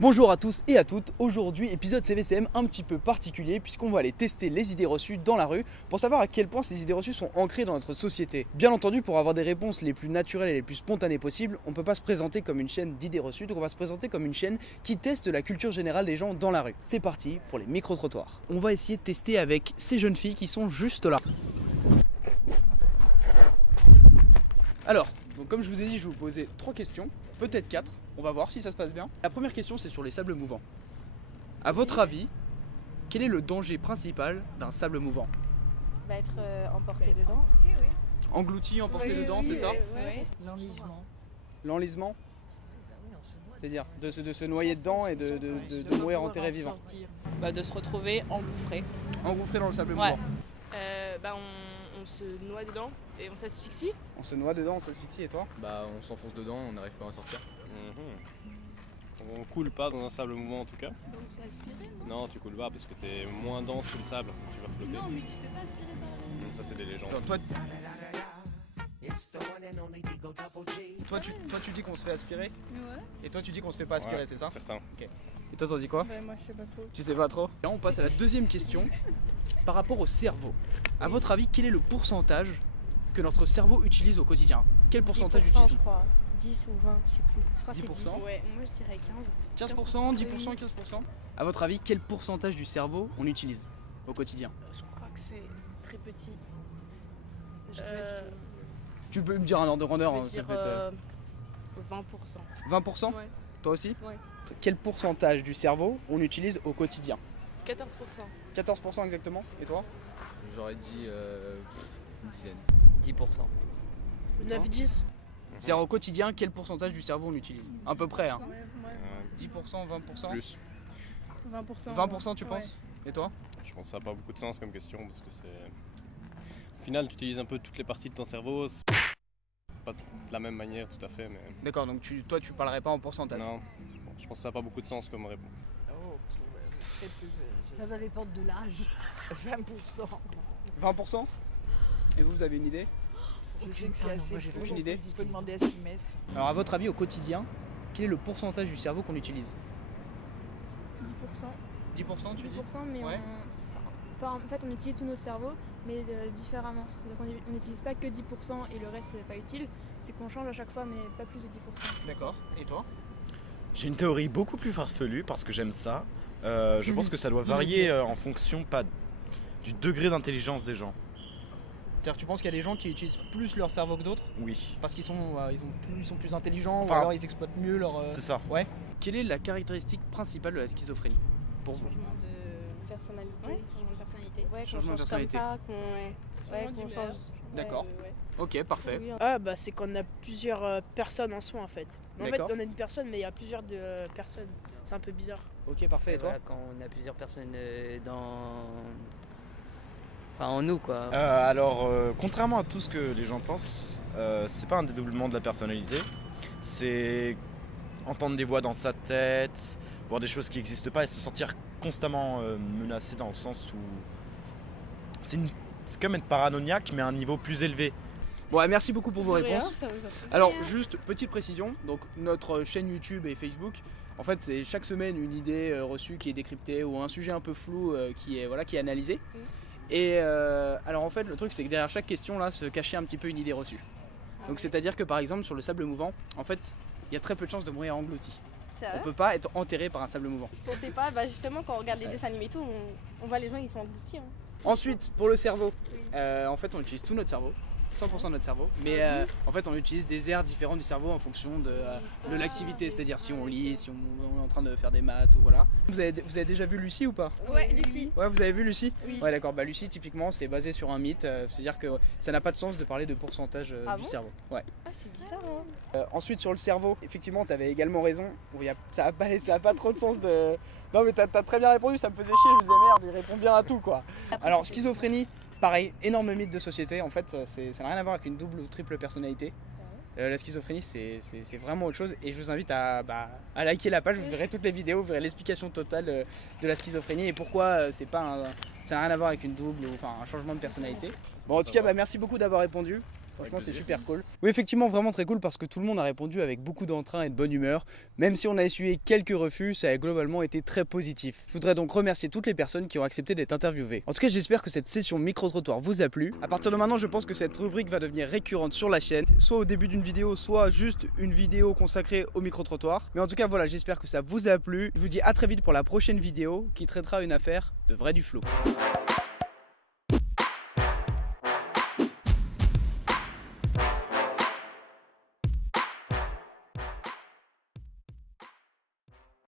Bonjour à tous et à toutes, aujourd'hui épisode CVCM un petit peu particulier puisqu'on va aller tester les idées reçues dans la rue pour savoir à quel point ces idées reçues sont ancrées dans notre société. Bien entendu, pour avoir des réponses les plus naturelles et les plus spontanées possibles, on ne peut pas se présenter comme une chaîne d'idées reçues, donc on va se présenter comme une chaîne qui teste la culture générale des gens dans la rue. C'est parti pour les micro-trottoirs. On va essayer de tester avec ces jeunes filles qui sont juste là. Alors, donc comme je vous ai dit, je vais vous poser 3 questions, peut-être 4, on va voir si ça se passe bien. La première question, c'est sur les sables mouvants. À votre avis, quel est le danger principal d'un sable mouvant? Va être emporté dedans. Englouti, emporté dedans, c'est ça? L'enlisement. L'enlisement? C'est-à-dire de se noyer dedans et de mourir enterré vivant. De se retrouver engouffré. Engouffré dans le sable Ouais. mouvant. On se noie dedans et on s'asphyxie. On se noie dedans, on s'asphyxie, et toi? On s'enfonce dedans, on n'arrive pas à en sortir. On coule pas dans un sable mouvant en tout cas. Donc c'est aspiré, Non, tu coules pas parce que t'es moins dense que le sable, donc tu vas flotter. non mais tu te fais pas aspirer par Ça c'est des légendes. Alors, toi tu dis qu'on se fait aspirer Ouais. et toi tu dis qu'on se fait pas aspirer, Ouais, c'est ça? Certain. Et toi t'en dis quoi? Moi je sais pas trop. Tu sais pas trop? Là on passe à la deuxième question par rapport au cerveau. À votre avis, quel est le pourcentage que notre cerveau utilise au quotidien? Quel pourcentage 10%, utilise-t-on? je crois. 10 ou 20, je sais plus. Je crois que c'est 10%. 10. Ouais, moi je dirais 15. 15%, 10%, 15%? À votre avis, quel pourcentage du cerveau on utilise au quotidien? Je crois que c'est très petit. Je sais pas du tout. Tu peux me dire un ordre de grandeur, Je hein, vais ça dire peut être 20%. 20%? Ouais. Toi aussi? Ouais. Quel pourcentage du cerveau on utilise au quotidien? 14%. 14% exactement. Et toi? J'aurais dit une dizaine. 10%. 9-10. C'est-à-dire au quotidien, quel pourcentage du cerveau on utilise? À peu près, hein. Ouais. 10%, 20%? Plus. 20%. 20% tu penses? Et toi? Je pense que ça n'a pas beaucoup de sens comme question parce que c'est. Au final, tu utilises un peu toutes les parties de ton cerveau. C'est pas de la même manière tout à fait, mais. D'accord, donc toi tu parlerais pas en pourcentage? Non, je pense que ça n'a pas beaucoup de sens comme réponse. Ça va dépendre de l'âge. 20%. 20%? Et vous avez une idée? Je sais que c'est assez. j'ai aucune idée. Tu peux demander à Simès. Alors à votre avis, au quotidien, quel est le pourcentage du cerveau qu'on utilise? 10%, 10% tu dis? 10% mais Ouais. en fait on utilise tout notre cerveau mais différemment. C'est-à-dire qu'on n'utilise pas que 10% et le reste c'est pas utile, c'est qu'on change à chaque fois mais pas plus de 10%. D'accord. Et toi? J'ai une théorie beaucoup plus farfelue parce que j'aime ça. Je pense que ça doit varier en fonction du degré d'intelligence des gens. C'est-à-dire tu penses qu'il y a des gens qui utilisent plus leur cerveau que d'autres? Oui, Parce qu'ils sont plus intelligents Enfin, ou alors ils exploitent mieux leur... c'est ça. Ouais. Quelle est la caractéristique principale de la schizophrénie pour vous? Changement de personnalité. Changement de personnalité. Ouais, qu'on Changement de change comme personnalité. ça, qu'on change. D'accord. Ouais. Ok, parfait. Oui, C'est qu'on a plusieurs personnes en soi en fait. En fait, D'accord. on a une personne, mais il y a plusieurs personnes. C'est un peu bizarre. Ok, parfait. Et toi? Quand on a plusieurs personnes en nous, quoi. Contrairement à tout ce que les gens pensent, c'est pas un dédoublement de la personnalité. C'est entendre des voix dans sa tête, voir des choses qui n'existent pas et se sentir constamment menacé dans le sens où c'est comme être paranoïaque mais à un niveau plus élevé. Bon, merci beaucoup pour vos De rien, réponses. ça vous a fait Alors, plaisir. juste petite précision, donc notre chaîne YouTube et Facebook, en fait, c'est chaque semaine une idée reçue qui est décryptée ou un sujet un peu flou qui est analysé. Et alors en fait, le truc c'est que derrière chaque question là se cachait un petit peu une idée reçue. Donc c'est-à-dire que par exemple sur le sable mouvant, en fait, il y a très peu de chances de mourir englouti. C'est On vrai. peut pas être enterré par un sable mouvant. On sait pas, justement quand on regarde les dessins animés et tout, on voit les gens ils sont engloutis. Hein. Ensuite, pour le cerveau, en fait on utilise tout notre cerveau. 100% de notre cerveau, mais en fait on utilise des aires différentes du cerveau en fonction de l'activité, c'est-à-dire si on lit, si on est en train de faire des maths ou voilà. Vous avez déjà vu Lucie ou pas? Ouais, Lucie. Ouais, vous avez vu Lucie? Oui. Ouais, d'accord. Bah Lucie typiquement c'est basé sur un mythe, c'est-à-dire que ça n'a pas de sens de parler de pourcentage Ah du bon cerveau. Ouais. Ah, c'est bizarre. Hein. Ensuite sur le cerveau, effectivement tu avais également raison. Bon, ça a pas trop de sens de... Non mais t'as très bien répondu, ça me faisait chier, je me disais merde, il répond bien à tout quoi. Alors schizophrénie, pareil, énorme mythe de société, en fait ça n'a rien à voir avec une double ou triple personnalité. La schizophrénie c'est vraiment autre chose et je vous invite à liker la page, vous verrez toutes les vidéos, vous verrez l'explication totale de la schizophrénie et pourquoi ça n'a rien à voir avec une double ou enfin un changement de personnalité. Bon en tout cas merci beaucoup d'avoir répondu. Franchement, c'est plaisir. super cool. Oui, effectivement, vraiment très cool parce que tout le monde a répondu avec beaucoup d'entrain et de bonne humeur. Même si on a essuyé quelques refus, ça a globalement été très positif. Je voudrais donc remercier toutes les personnes qui ont accepté d'être interviewées. En tout cas, j'espère que cette session micro-trottoir vous a plu. À partir de maintenant, je pense que cette rubrique va devenir récurrente sur la chaîne, soit au début d'une vidéo, soit juste une vidéo consacrée au micro-trottoir. Mais en tout cas, voilà, j'espère que ça vous a plu. Je vous dis à très vite pour la prochaine vidéo qui traitera une affaire de vrai du flou.